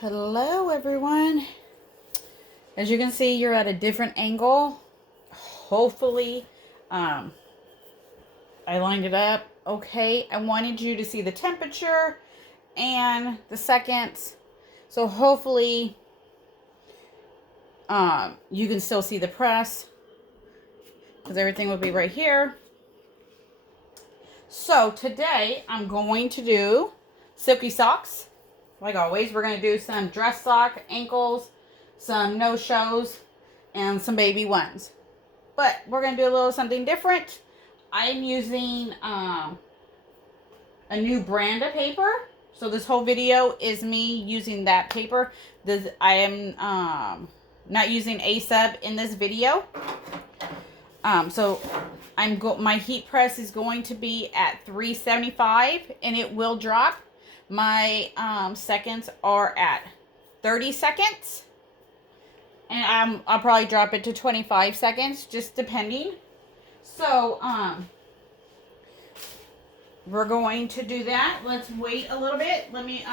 Hello everyone. As you can see, you're at a different angle. Hopefully, I lined it up okay. I wanted you to see the temperature and the seconds. So hopefully, you can still see the press because everything will be right here. So today I'm going to do silky socks. Like always, we're going to do some dress sock, ankles, some no-shows, and some baby ones. But we're going to do a little something different. I'm using a new brand of paper. So this whole video is me using that paper. I am not using A-Sub in this video. So my heat press is going to be at 375 and it will drop. My seconds are at 30 seconds. And I'll probably drop it to 25 seconds, just depending. So, we're going to do that. Let's wait a little bit. Let me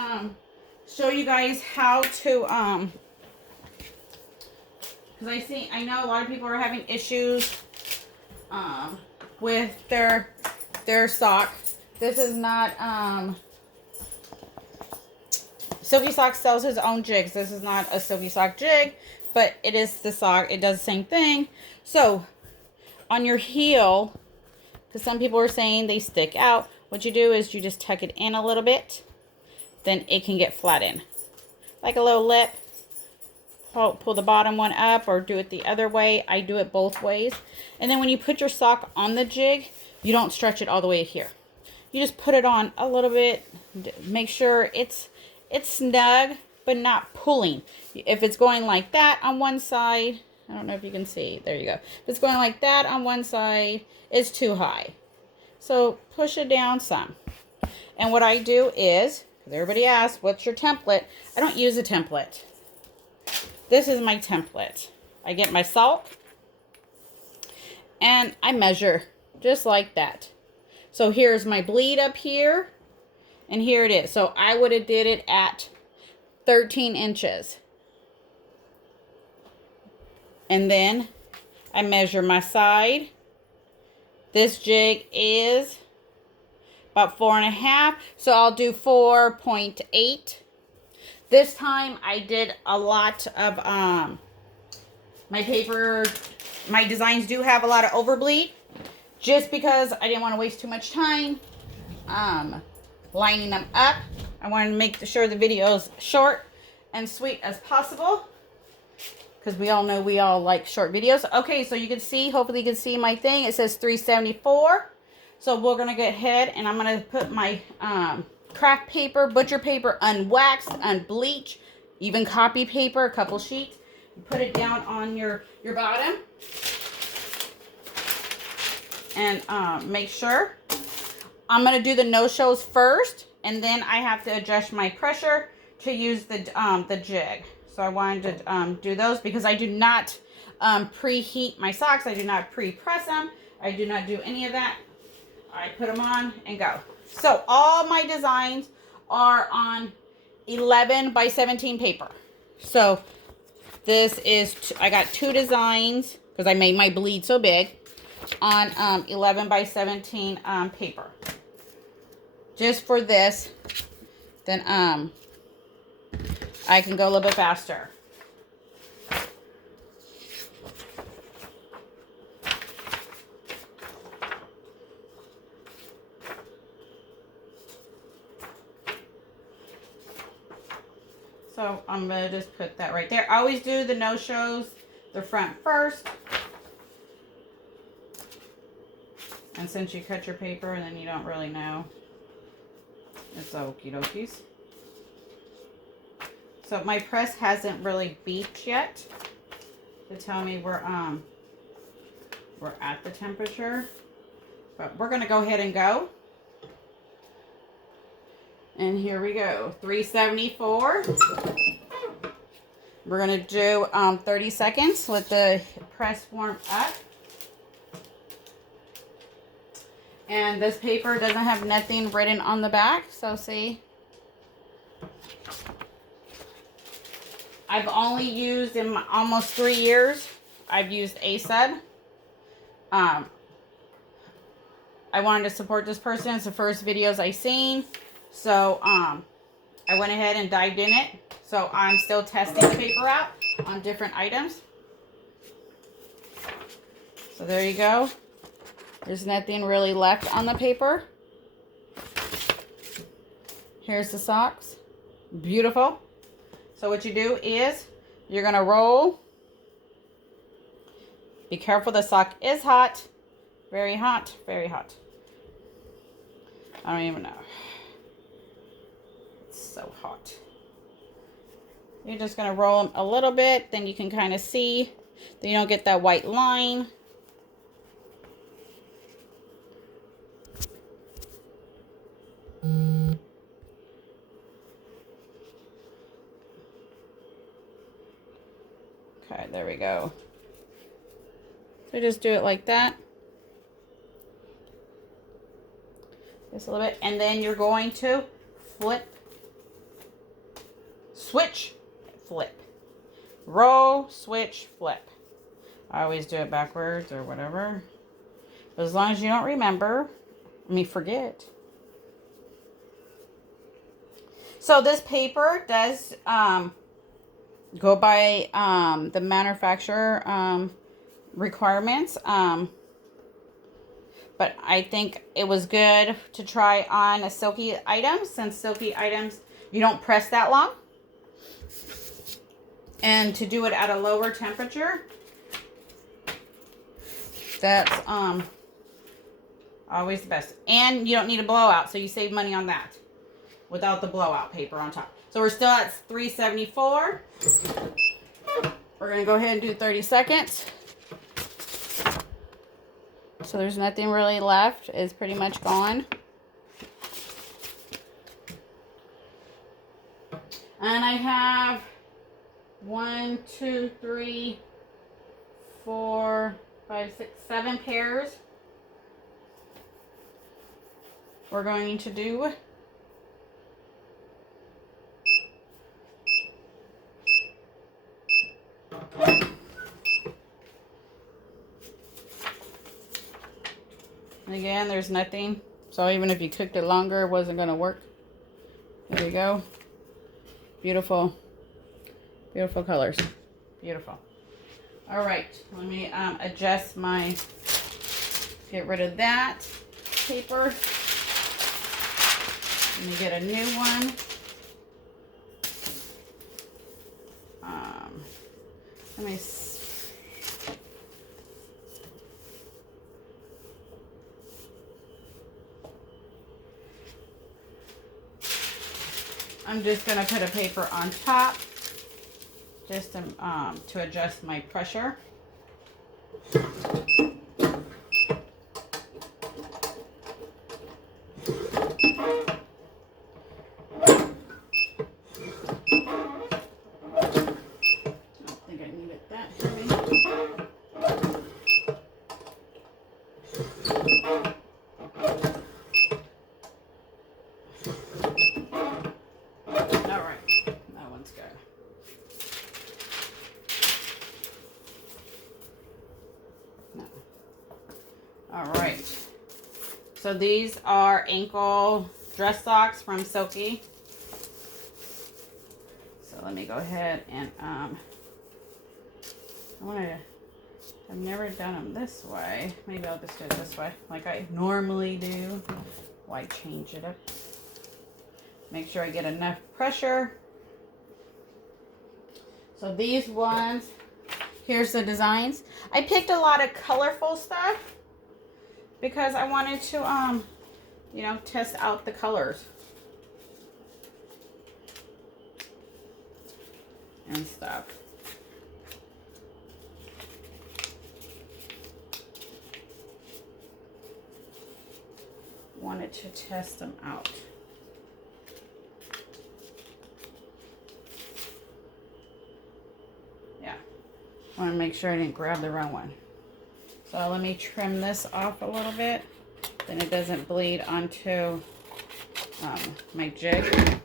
show you guys how to because I know a lot of people are having issues with their sock. This is not Silky Sock sells his own jigs. This is not a Silky Sock jig, but it is the sock. It does the same thing. So on your heel, because some people are saying they stick out, what you do is you just tuck it in a little bit, then it can get flattened like a little lip. Pull the bottom one up or do it the other way. I do it both ways. And then when you put your sock on the jig, you don't stretch it all the way here. You just put it on a little bit. Make sure it's snug, but not pulling. If it's going like that on one side, I don't know if you can see. There you go. If it's going like that on one side, it's too high. So push it down some. And what I do is, because everybody asks, what's your template? I don't use a template. This is my template. I get my sock and I measure just like that. So here's my bleed up here. And here it is. So I would have did it at 13 inches. And then I measure my side. This jig is about 4.5. So I'll do 4.8. This time I did a lot of my paper. My designs do have a lot of overbleed. Just because I didn't want to waste too much time lining them up. I wanted to make sure the video is short and sweet as possible, because we all know we all like short videos. Okay, so you can see, hopefully you can see my thing. It says 374. So we're going to go ahead and I'm going to put my craft paper, butcher paper, unwaxed, unbleached, even copy paper, a couple sheets. You put it down on your bottom. And make sure. I'm going to do the no-shows first, and then I have to adjust my pressure to use the jig. So I wanted to do those because I do not preheat my socks. I do not pre-press them. I do not do any of that. I put them on and go. So all my designs are on 11 by 17 paper. So this is, I got 2 designs because I made my bleed so big on 11 by 17 paper. Just for this, then I can go a little bit faster. So I'm going to just put that right there. I always do the no-shows, the front first. And since you cut your paper and then you don't really know, it's okie dokies. So my press hasn't really beeped yet to tell me we're at the temperature. But we're gonna go ahead and go. And here we go. 374. We're gonna do 30 seconds. Let the press warm up. And this paper doesn't have nothing written on the back. So see. I've only used in my almost 3 years, I've used ASUD. I wanted to support this person. It's the first videos I seen. So, I went ahead and dived in it. So, I'm still testing the paper out on different items. So, there you go. There's nothing really left on the paper. Here's the socks. Beautiful. So, what you do is you're going to roll. Be careful, the sock is hot. Very hot, very hot. I don't even know. It's so hot. You're just going to roll them a little bit. Then you can kind of see that you don't get that white line. Okay, there we go. So just do it like that. Just a little bit. And then you're going to flip, switch, flip. Roll, switch, flip. I always do it backwards or whatever. But as long as you don't remember, forget. So this paper does go by the manufacturer requirements. But I think it was good to try on a silky item, since silky items, you don't press that long. And to do it at a lower temperature, that's always the best. And you don't need a blowout, so you save money on that without the blowout paper on top. So we're still at 374. We're going to go ahead and do 30 seconds. So there's nothing really left. It's pretty much gone. And I have 1, 2, 3, 4, 5, 6, 7 pairs. We're going to do. And again, there's nothing. So even if you cooked it longer, it wasn't going to work. There you go. Beautiful. Beautiful colors. Beautiful. All right. Let me adjust my, get rid of that paper. Let me get a new one. Let me I'm just going to put a paper on top just to adjust my pressure. All right, so these are ankle dress socks from Silky. So let me go ahead and I've never done them this way. Maybe I'll just do it this way like I normally do. Why change it up? Make sure I get enough pressure. So these ones, here's the designs. I picked a lot of colorful stuff because I wanted to, you know, test out the colors and stuff. Wanted to test them out. Yeah, want to make sure I didn't grab the wrong one. So let me trim this off a little bit, then it doesn't bleed onto my jig.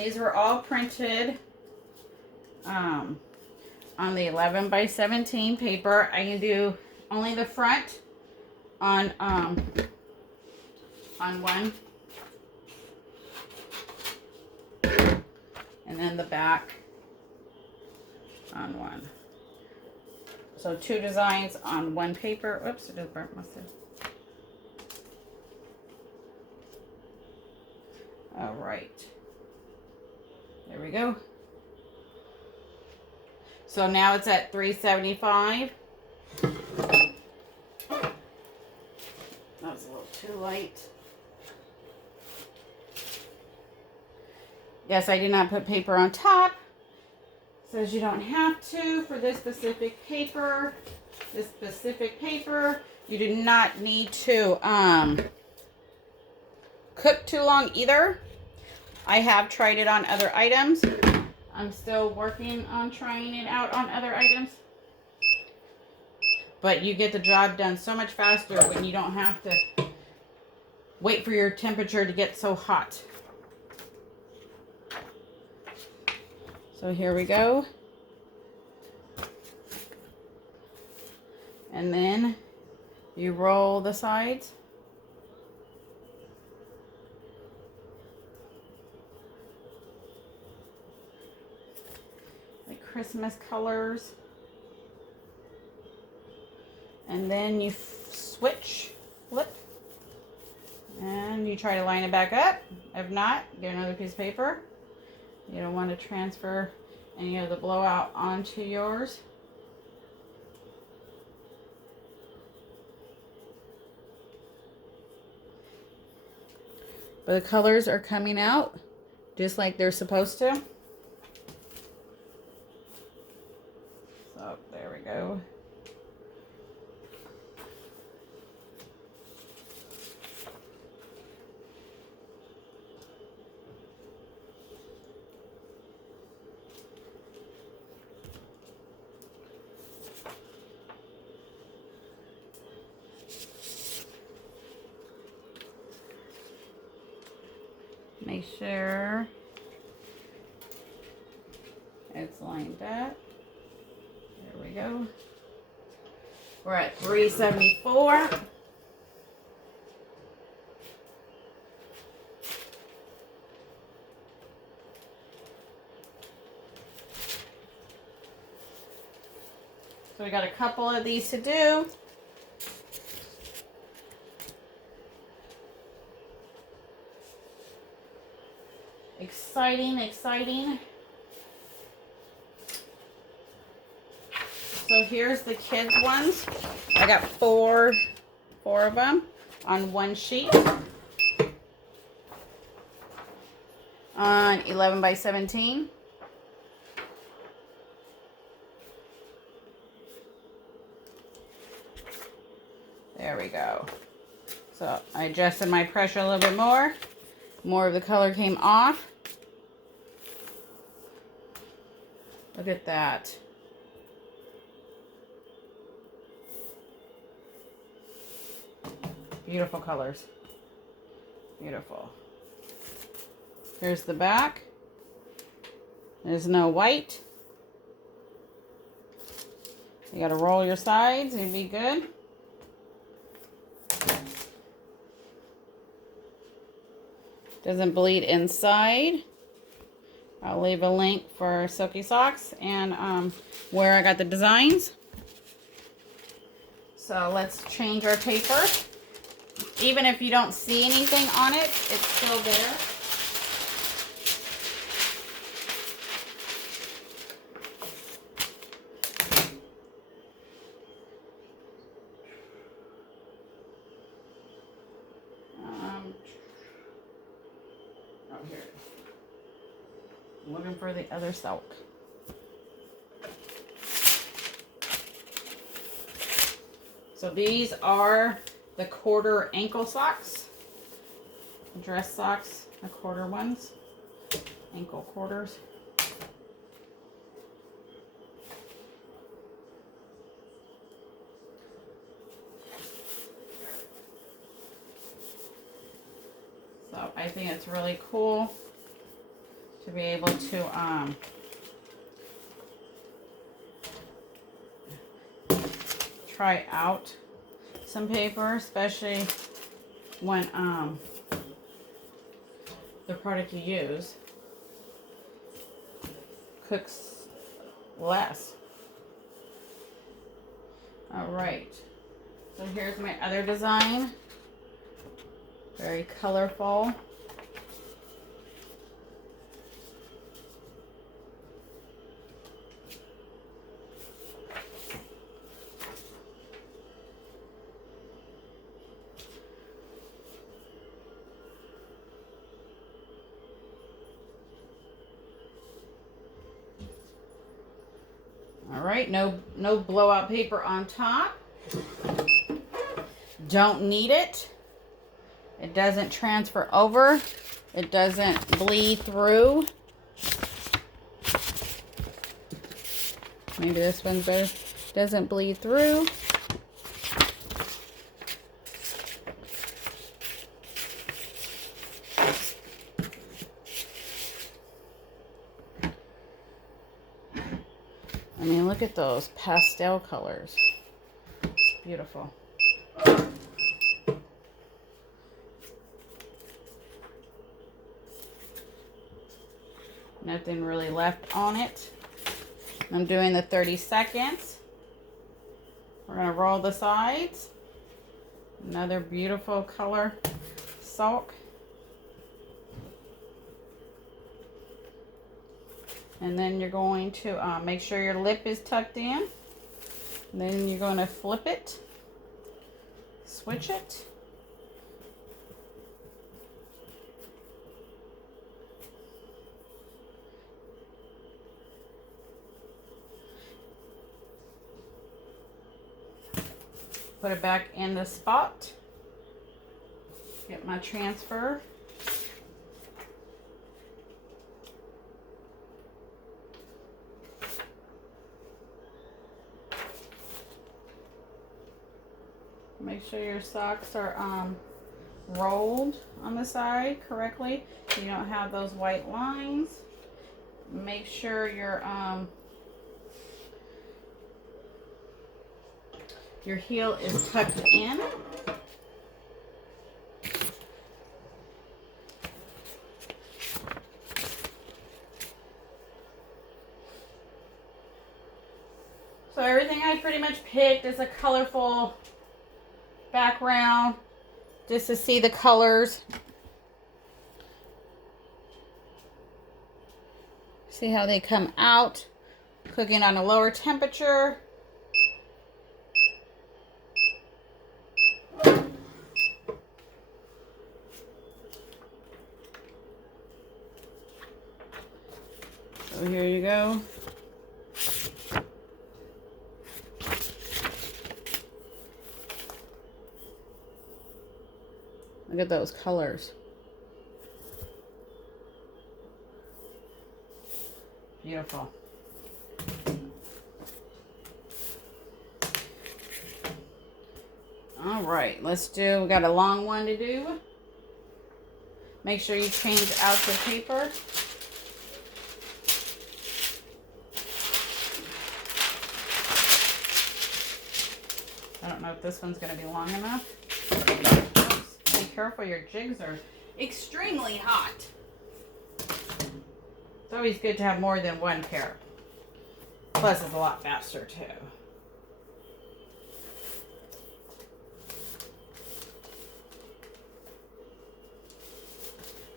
these were all printed on the 11 by 17 paper. I can do only the front on one, and then the back on one. So 2 designs on one paper. Oops, it just burnt myself. All right. There we go. So now it's at $3.75. That was a little too light. Yes, I did not put paper on top. Says you don't have to for this specific paper. This specific paper, you do not need to cook too long either. I have tried it on other items. I'm still working on trying it out on other items. But you get the job done so much faster when you don't have to wait for your temperature to get so hot. So here we go. And then you roll the sides. Like Christmas colors. And then you switch, flip. And you try to line it back up. If not, get another piece of paper. You don't want to transfer any of the blowout onto yours. But the colors are coming out just like they're supposed to. So there we go. Make sure it's lined up. There we go. We're at $3.74. So we got a couple of these to do. Exciting, exciting. So here's the kids ones. I got four of them on one sheet. On 11 by 17. There we go. So I adjusted my pressure a little bit more. More of the color came off. Look at that. Beautiful colors. Beautiful. Here's the back. There's no white. You gotta roll your sides and be good. Doesn't bleed inside. I'll leave a link for Silky Socks and where I got the designs. So let's change our paper. Even if you don't see anything on it, it's still there. Oh, here it is. I'm looking for the other sock. So these are the quarter ankle socks. Dress socks, the quarter ones. Ankle quarters. So I think it's really cool to be able to try out some paper, especially when the product you use cooks less. All right, so here's my other design. Very colorful. All right, no blowout paper on top. Don't need it. It doesn't transfer over. It doesn't bleed through. Maybe this one's better. Doesn't bleed through. I mean, look at those pastel colors. It's beautiful. Nothing really left on it. I'm doing the 30 seconds. We're going to roll the sides. Another beautiful color sock. And then you're going to make sure your lip is tucked in. And then you're going to flip it, switch it. Put it back in the spot. Get my transfer. Make sure your socks are rolled on the side correctly. So you don't have those white lines. Make sure your heel is tucked in. So everything I pretty much picked is a colorful background, just to see the colors. See how they come out. Cooking on a lower temperature. So here you go. Look at those colors. Beautiful. All right, we got a long one to do. Make sure you change out the paper. I don't know if this one's going to be long enough. Be careful, your jigs are extremely hot. It's always good to have more than one pair. Plus, it's a lot faster too.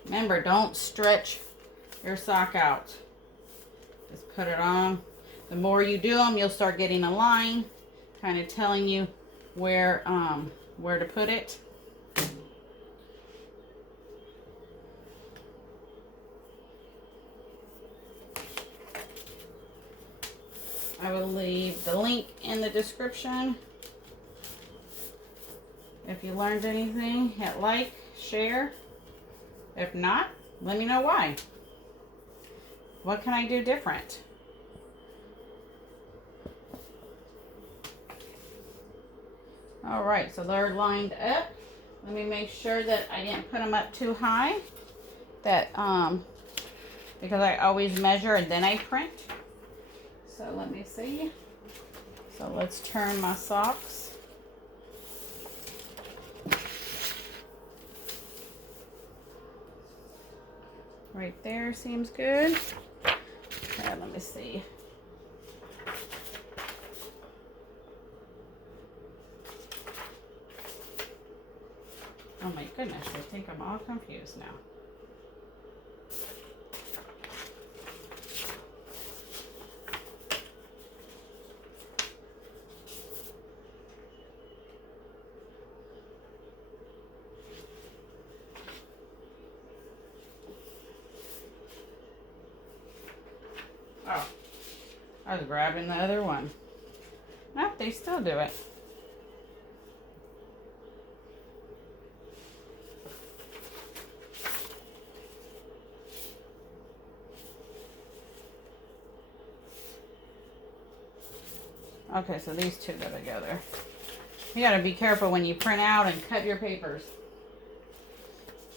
Remember, don't stretch your sock out. Just put it on. The more you do them, you'll start getting a line, kind of telling you where to put it. I will leave the link in the description. If you learned anything, hit like, share. If not, let me know why. What can I do different? All right, so they're lined up. Let me make sure that I didn't put them up too high. That because I always measure and then I print. So let me see. So let's turn my socks. Right there seems good. Okay, let me see. Oh my goodness, I think I'm all confused now. Oh, I was grabbing the other one. Nope, they still do it. Okay, so these two go together. You gotta be careful when you print out and cut your papers.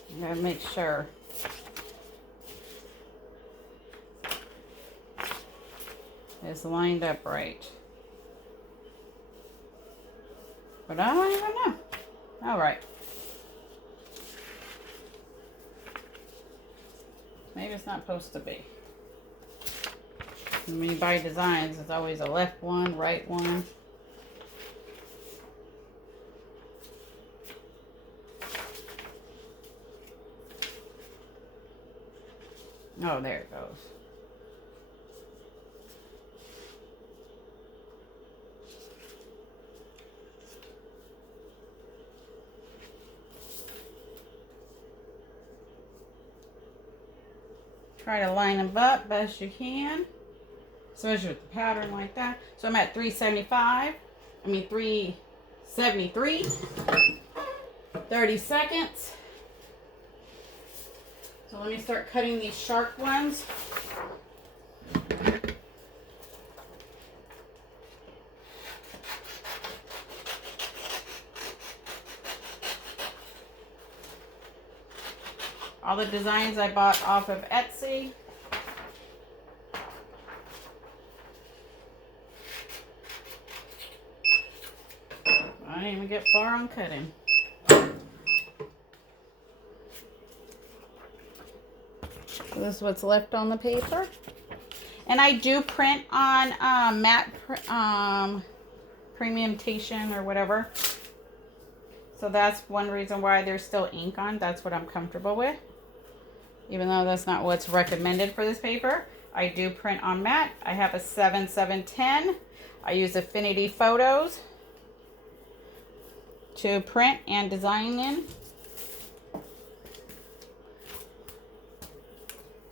You gotta make sure. It's lined up right. But I don't even know. All right. Maybe it's not supposed to be. When you buy designs, it's always a left one, right one. Oh, there it goes. Try to line them up best you can, especially with the pattern like that. So I'm at 375. I mean 373. 30 seconds. So let me start cutting these sharp ones. All the designs I bought off of Etsy. I didn't even get far on cutting. So this is what's left on the paper. And I do print on matte premiumtation or whatever. So that's one reason why there's still ink on. That's what I'm comfortable with. Even though that's not what's recommended for this paper. I do print on matte. I have a 7710. I use Affinity Photos to print and design in.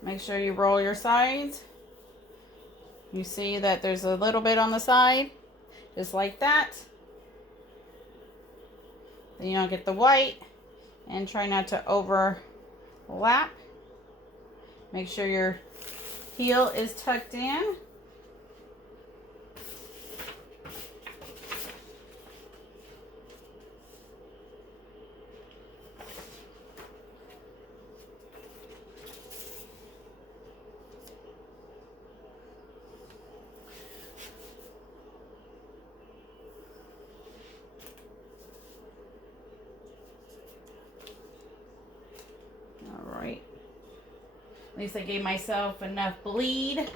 Make sure you roll your sides. You see that there's a little bit on the side, just like that. Then you don't get the white, and try not to overlap. Make sure your heel is tucked in. At least I gave myself enough bleed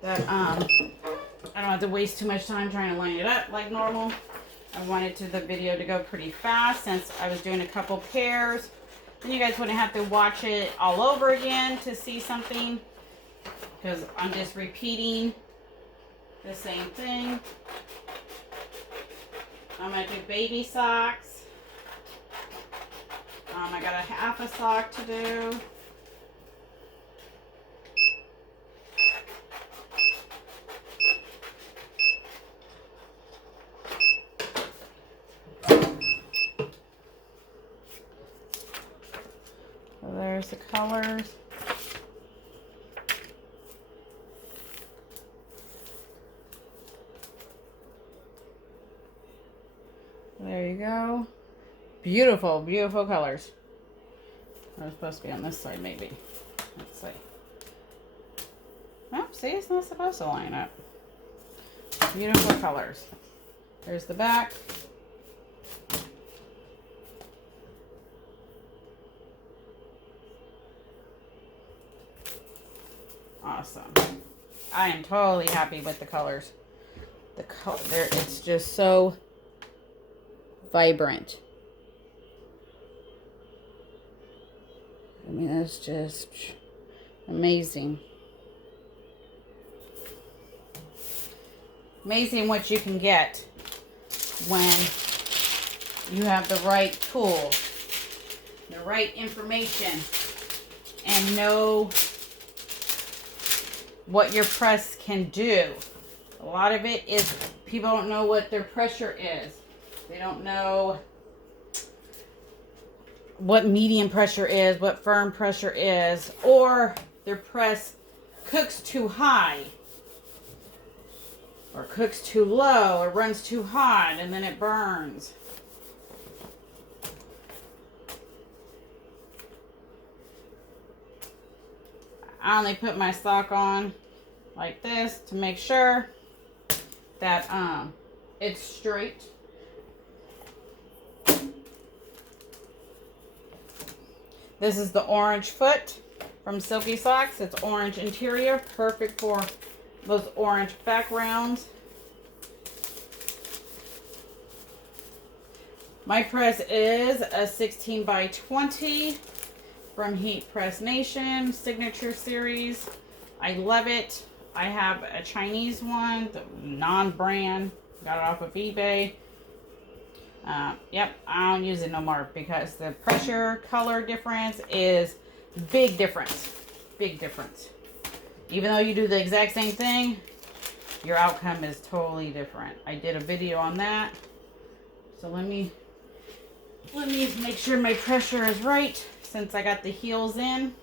that I don't have to waste too much time trying to line it up like normal. I wanted the video to go pretty fast since I was doing a couple pairs. Then you guys wouldn't have to watch it all over again to see something, because I'm just repeating the same thing. I'm going to do baby socks. I got a half a sock to do. So there's the colors. There you go. Beautiful, beautiful colors. They're supposed to be on this side, maybe. Let's see. Oh, see, it's not supposed to line up. Beautiful colors. There's the back. Awesome. I am totally happy with the colors. The color there, it's just so vibrant. I mean, it's just amazing. Amazing what you can get when you have the right tools, the right information, and know what your press can do. A lot of it is people don't know what their pressure is. They don't know what medium pressure is, what firm pressure is, or their press cooks too high, or cooks too low, or runs too hot, and then it burns. I only put my sock on like this to make sure that it's straight. This is the orange foot from Silky Socks. It's orange interior, perfect for those orange backgrounds. My press is a 16 by 20 from Heat Press Nation Signature Series. I love it. I have a Chinese one, the non-brand. Got it off of eBay. Yep, I don't use it no more because the pressure color difference is big difference. Big difference. Even though you do the exact same thing, your outcome is totally different. I did a video on that. So let me make sure my pressure is right since I got the heels in.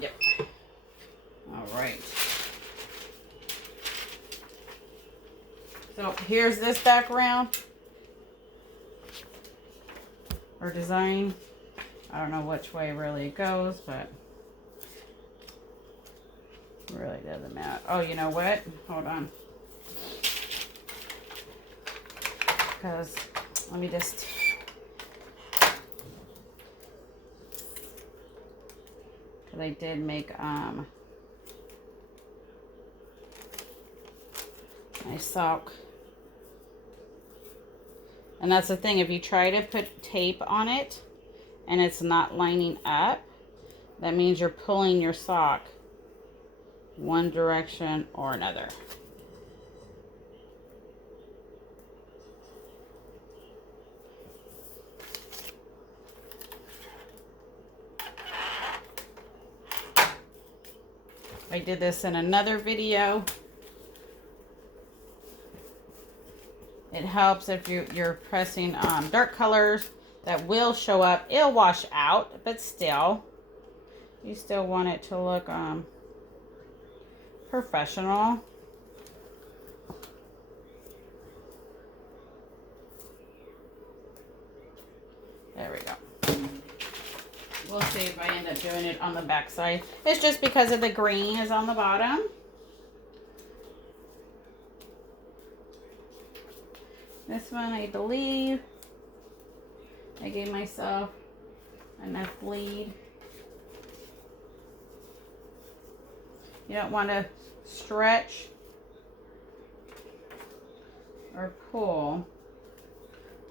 Yep. All right. So here's this background or design. I don't know which way really it goes, but it really doesn't matter. Oh, you know what? Hold on. Because let me just... Because I did make my sock. And that's the thing, if you try to put tape on it and it's not lining up, that means you're pulling your sock one direction or another. I did this in another video. It helps if you're pressing dark colors that will show up. It'll wash out, but still, you still want it to look professional. There we go. We'll see if I end up doing it on the back side. It's just because of the green is on the bottom. This one, I believe, I gave myself enough bleed. You don't want to stretch or pull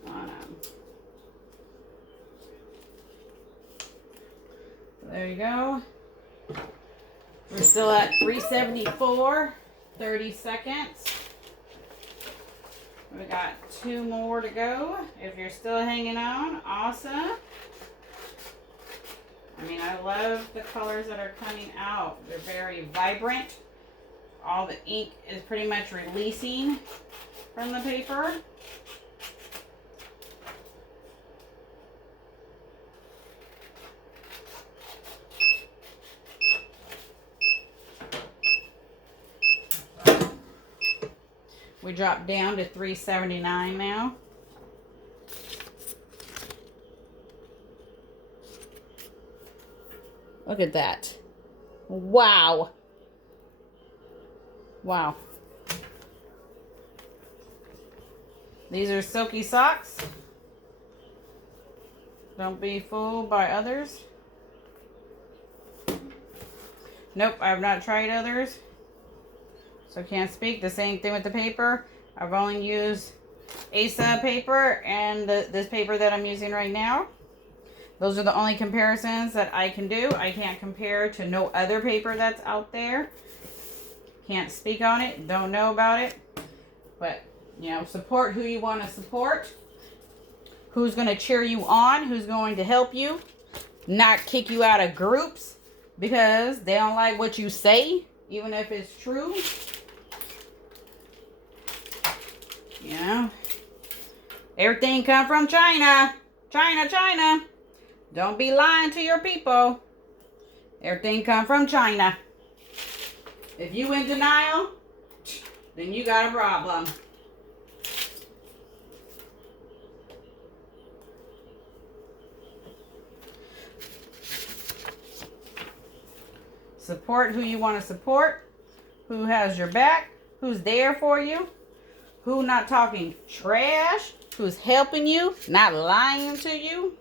on them. So there you go. We're still at 374, 30 seconds. We got 2 more to go. If you're still hanging on, awesome. I mean, I love the colors that are coming out. They're very vibrant. All the ink is pretty much releasing from the paper. We dropped down to 379 now. Look at that. Wow. Wow. These are silky socks. Don't be fooled by others. Nope, I have not tried others, so can't speak. The same thing with the paper. I've only used Asa paper and this paper that I'm using right now. Those are the only comparisons that I can do. I can't compare to no other paper that's out there. Can't speak on it. Don't know about it. But, you know, support who you want to support. Who's going to cheer you on. Who's going to help you. Not kick you out of groups because they don't like what you say, even if it's true. You know, everything come from China. China, China. Don't be lying to your people. Everything come from China. If you in denial, then you got a problem. Support who you want to support. Who has your back. Who's there for you. Who not talking trash. Who's helping you. Not lying to you.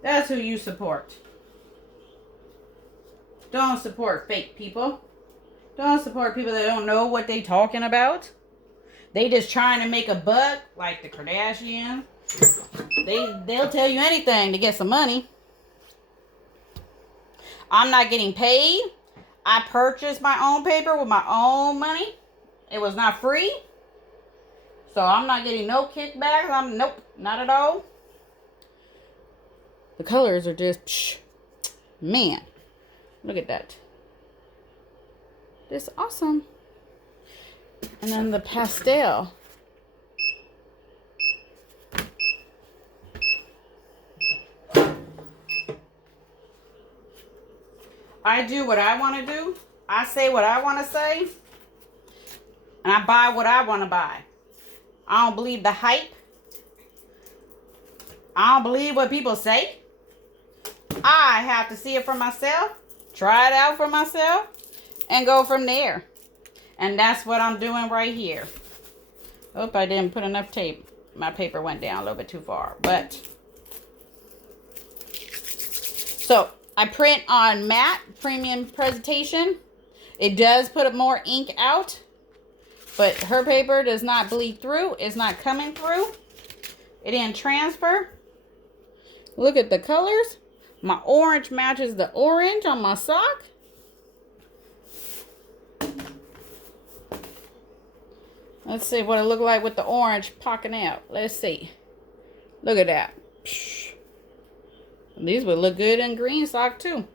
That's who you support. Don't support fake people. Don't support people that don't know what they talking about. They just trying to make a buck like the Kardashians. They'll tell you anything to get some money. I'm not getting paid. I purchased my own paper with my own money. It was not free. So I'm not getting no kickbacks. Nope, not at all. The colors are just, man, look at that. This is awesome. And then the pastel. I do what I want to do. I say what I want to say. And I buy what I want to buy. I don't believe the hype. I don't believe what people say. I have to see it for myself, try it out for myself, and go from there. And that's what I'm doing right here. Hope I didn't put enough tape. My paper went down a little bit too far. But, so, I print on matte premium presentation. It does put more ink out. But her paper does not bleed through. It's not coming through. It didn't transfer. Look at the colors. My orange matches the orange on my sock. Let's see what it look like with the orange poking out. Let's see. Look at that. Psh. These would look good in green sock too.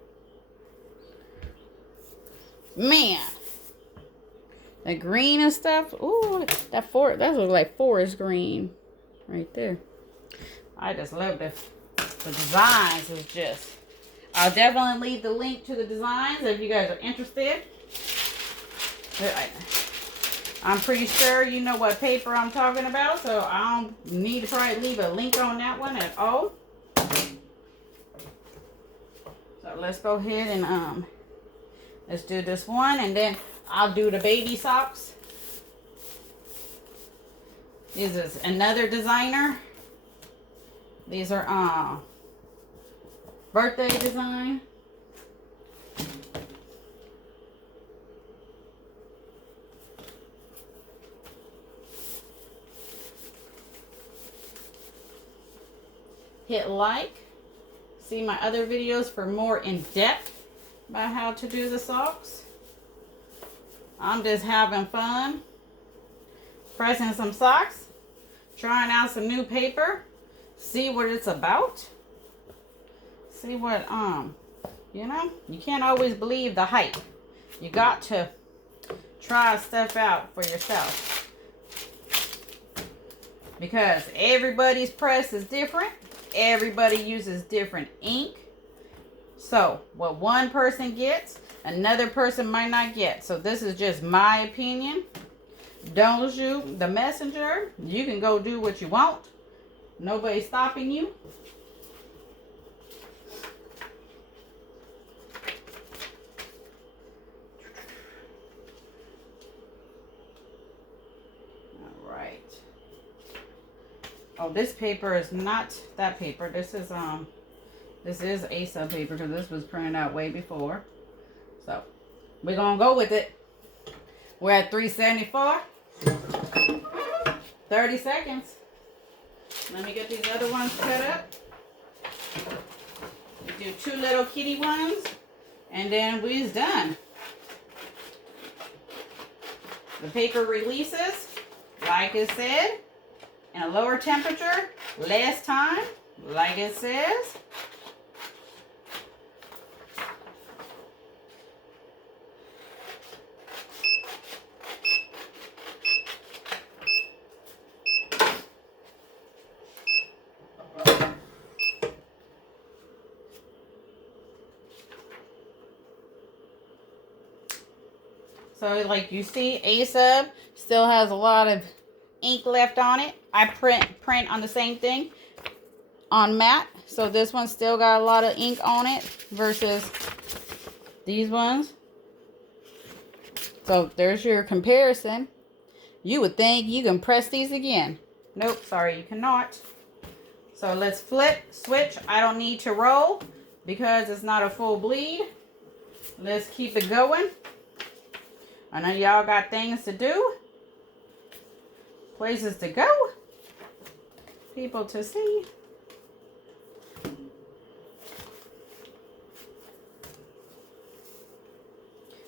Man. The green and stuff. Ooh, that looks like forest green right there. I just love this. The designs is just... I'll definitely leave the link to the designs if you guys are interested. I'm pretty sure you know what paper I'm talking about, so I don't need to probably leave a link on that one at all. So let's go ahead and let's do this one, and then I'll do the baby socks. This is another designer. These are birthday design. Hit like. See my other videos for more in depth about how to do the socks. I'm just having fun pressing some socks, trying out some new paper, see what it's about. See what, you know, you can't always believe the hype. You got to try stuff out for yourself. Because everybody's press is different. Everybody uses different ink. So, what one person gets, another person might not get. So, this is just my opinion. Don't shoot the messenger. You can go do what you want. Nobody's stopping you. Oh, this paper is not that paper. This is ASA paper because this was printed out way before. So we're gonna go with it. We're at 374. 30 seconds. Let me get these other ones cut up. We do 2 little kitty ones, and then we's done. The paper releases, like it said, in a lower temperature, less time, like it says. So like you see, ASUB still has a lot of ink left on it. I print on the same thing on matte. So this one still got a lot of ink on it versus these ones. So there's your comparison. You would think you can press these again. Nope, sorry, you cannot. So let's switch. I don't need to roll because it's not a full bleed. Let's keep it going. I know y'all got things to do, places to go, people to see.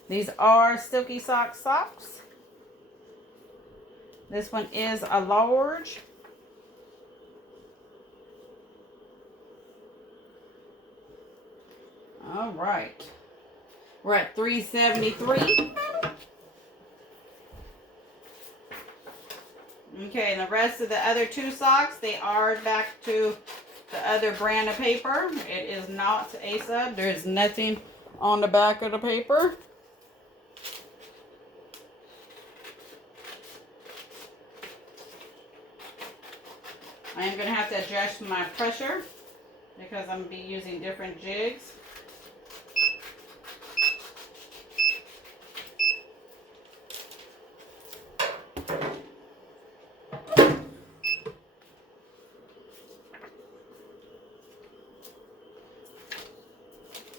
These are Silky Socks. This one is a large. All right. We're at 373. Okay, and the rest of the other 2 socks, they are back to the other brand of paper. It is not ASUB. There's nothing on the back of the paper. I am going to have to adjust my pressure because I'm going to be using different jigs.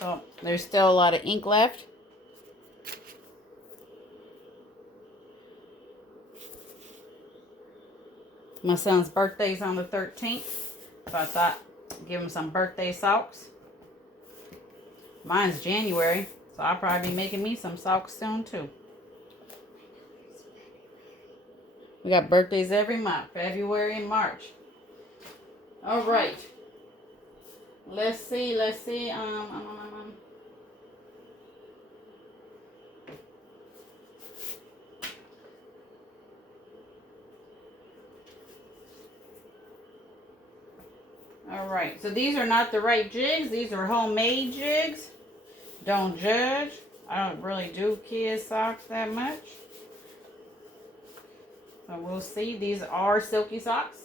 So there's still a lot of ink left. My son's birthday's on the 13th, so I thought I'd give him some birthday socks. Mine's January, so I'll probably be making me some socks soon too. We got birthdays every month, February and March. All right. Let's see. All right, so these are not the right jigs. These are homemade jigs. Don't judge. I don't really do kids socks that much. So we'll see. These are Silky Socks.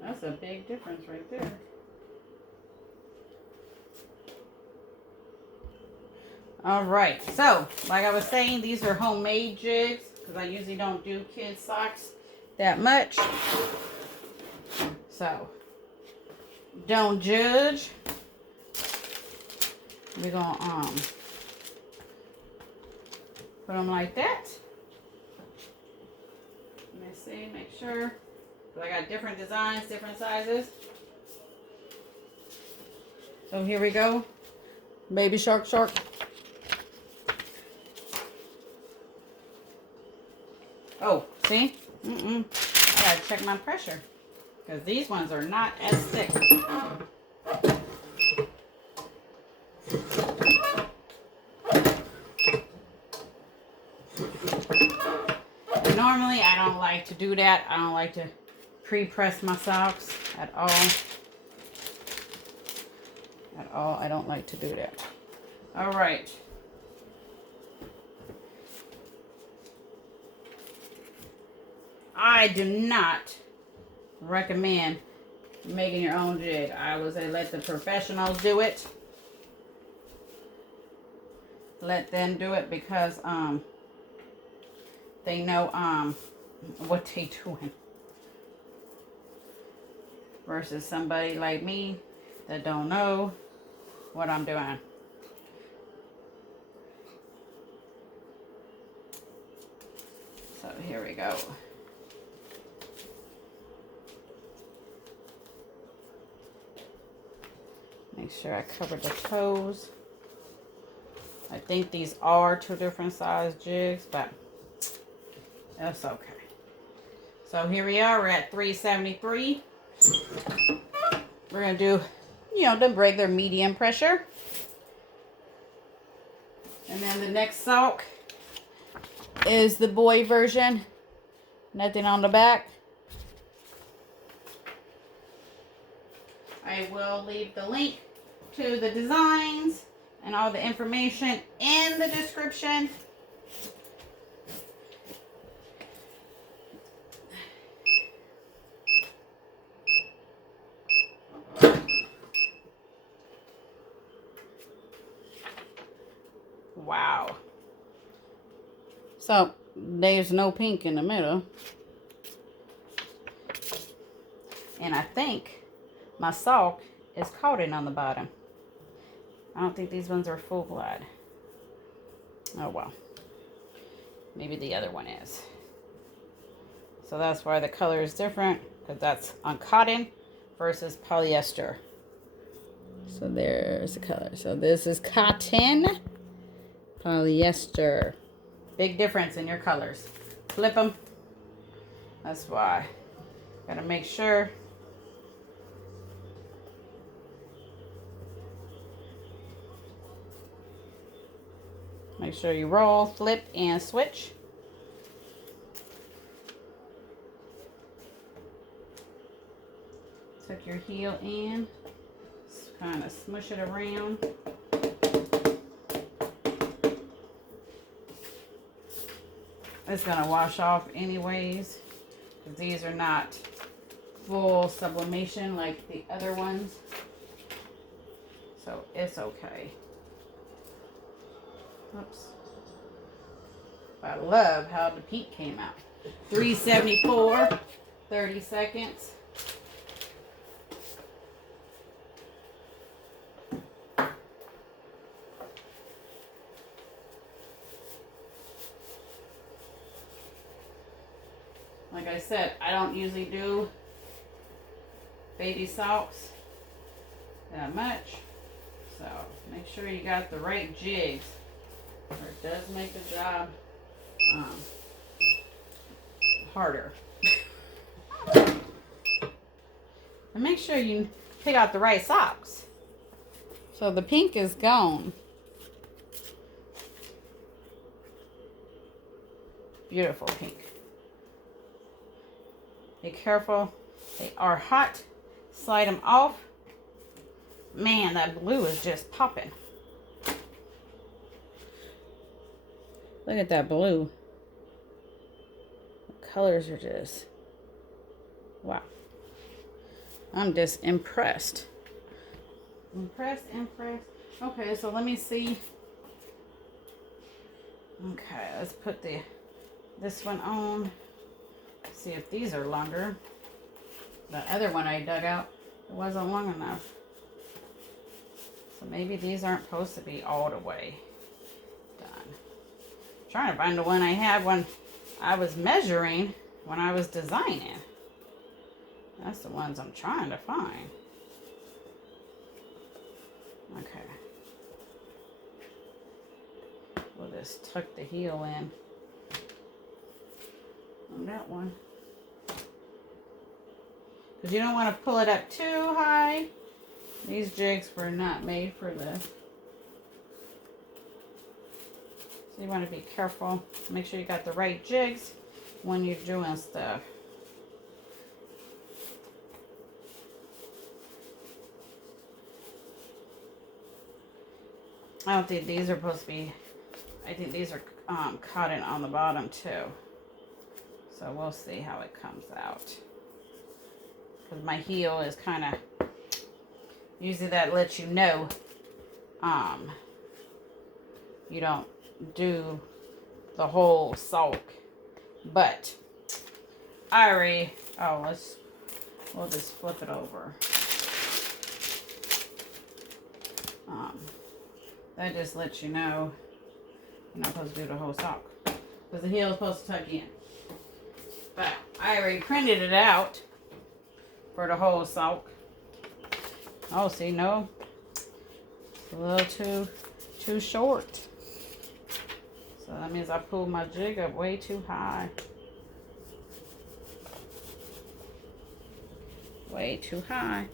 That's a big difference right there. All right, so like I was saying, these are homemade jigs because I usually don't do kids socks that much. So don't judge. We're gonna put them like that. Let me see, make sure. I got different designs, different sizes. So here we go. Baby shark. Oh, see? I gotta check my pressure because these ones are not as thick. Normally, I don't like to do that. I don't like to pre-press my socks at all. I don't like to do that. All right. I do not recommend making your own jig. I would say let the professionals do it. Let them do it because they know what they doing. Versus somebody like me that don't know what I'm doing. So here we go. Make sure I cover the toes. I think these are 2 different size jigs, but that's okay. So here we are. We're at 373. We're going to do, you know, the regular medium pressure. And then the next sock is the boy version. Nothing on the back. I will leave the link to the designs and all the information in the description. Wow. So there's no pink in the middle. And I think my sock is coated on the bottom. I don't think these ones are full glide. Oh well. Maybe the other one is. So that's why the color is different, because that's on cotton versus polyester. So there's the color. So this is cotton, polyester. Big difference in your colors. Flip them. That's why. Gotta make sure. Make sure you roll, flip, and switch. Tuck your heel in. Just kind of smush it around. It's going to wash off anyways, because these are not full sublimation like the other ones. So it's okay. Oops. But I love how the pink came out. 374, 30 seconds. Like I said, I don't usually do baby socks that much. So make sure you got the right jigs. Or it does make the job harder. And make sure you pick out the right socks. So the pink is gone. Beautiful pink. Be careful. They are hot. Slide them off. Man, that blue is just popping. Look at that blue. The colors are just, wow. I'm just impressed. Impressed. Okay, so let me see. Okay, let's put this one on. See if these are longer. The other one I dug out, it wasn't long enough. So maybe these aren't supposed to be all the way done. I'm trying to find the one I had when I was measuring, when I was designing. That's the ones I'm trying to find. Okay. We'll just tuck the heel in on that one. Because you don't want to pull it up too high. These jigs were not made for this. So you want to be careful. Make sure you got the right jigs when you're doing stuff. I don't think these are supposed to be, I think these are cotton on the bottom too. So we'll see how it comes out. Because my heel is kind of, usually that lets you know you don't do the whole sock But I already, oh, we'll just flip it over. That just lets you know you're not supposed to do the whole sock, because the heel is supposed to tuck in. But I already printed it out for the whole sock. Oh, see, no, it's a little too short. So that means I pulled my jig up way too high. Way too high.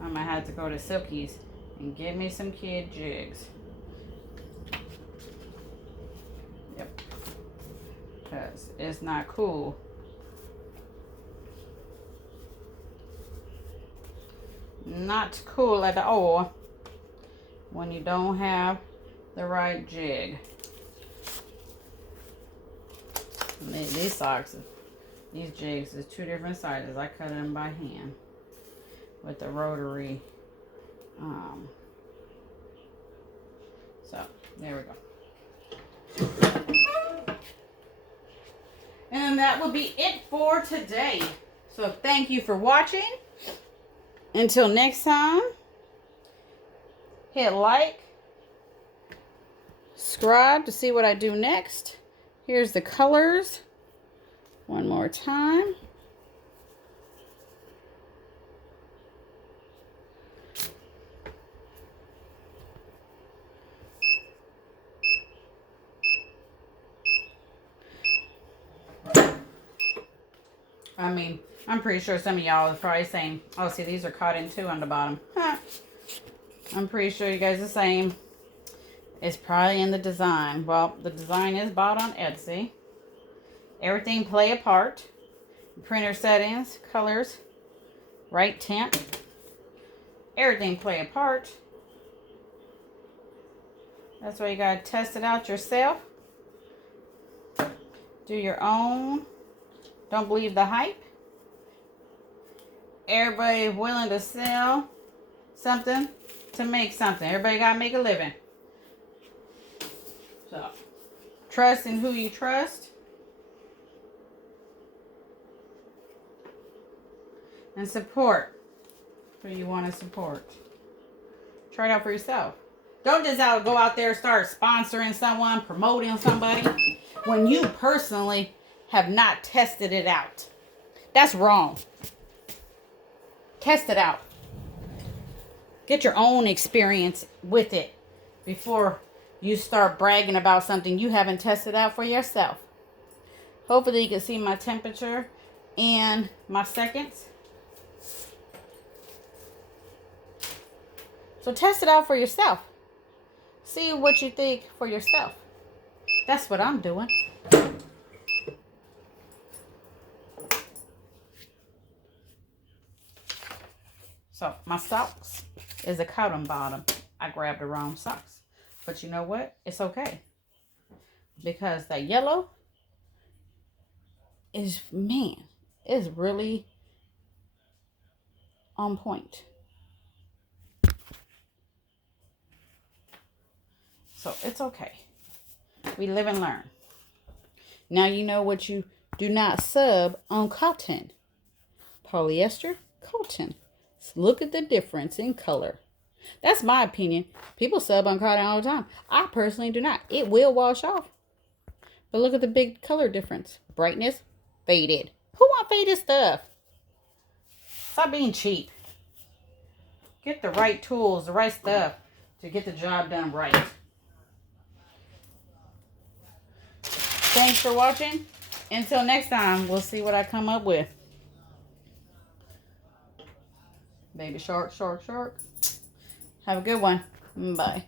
I might have to go to Silky's and get me some kid jigs. Yep. Because it's not cool. Not cool at all when you don't have the right jig. These socks, these jigs is 2 different sizes. I cut them by hand with the rotary. So there we go. And that will be it for today. So thank you for watching. Until next time, hit like, subscribe to see what I do next. Here's the colors one more time. I mean, I'm pretty sure some of y'all are probably saying, oh, see, these are cotton too on the bottom. Huh. I'm pretty sure you guys are the same. It's probably in the design. Well, the design is bought on Etsy. Everything play a part. Printer settings, colors, right tint. Everything play a part. That's why you gotta test it out yourself. Do your own. Don't believe the hype. Everybody willing to sell something to make something. Everybody gotta make a living. So, trust in who you trust. And support who you want to support. Try it out for yourself. Don't just go out there and start sponsoring someone, promoting somebody, when you personally have not tested it out. That's wrong. Test it out. Get your own experience with it before you start bragging about something you haven't tested out for yourself. Hopefully you can see my temperature and my seconds. So test it out for yourself. See what you think for yourself. That's what I'm doing. So my socks is a cotton bottom. I grabbed the wrong socks. But you know what? It's okay. Because that yellow is, man, is really on point. So it's okay. We live and learn. Now you know what you do not sub on cotton. Polyester, cotton. Look at the difference in color. That's my opinion. People sub on cotton all the time. I personally do not. It will wash off. But look at the big color difference. Brightness, faded. Who want faded stuff? Stop being cheap. Get the right tools, the right stuff to get the job done right. Thanks for watching. Until next time, we'll see what I come up with. Baby shark, shark, shark. Have a good one. Bye.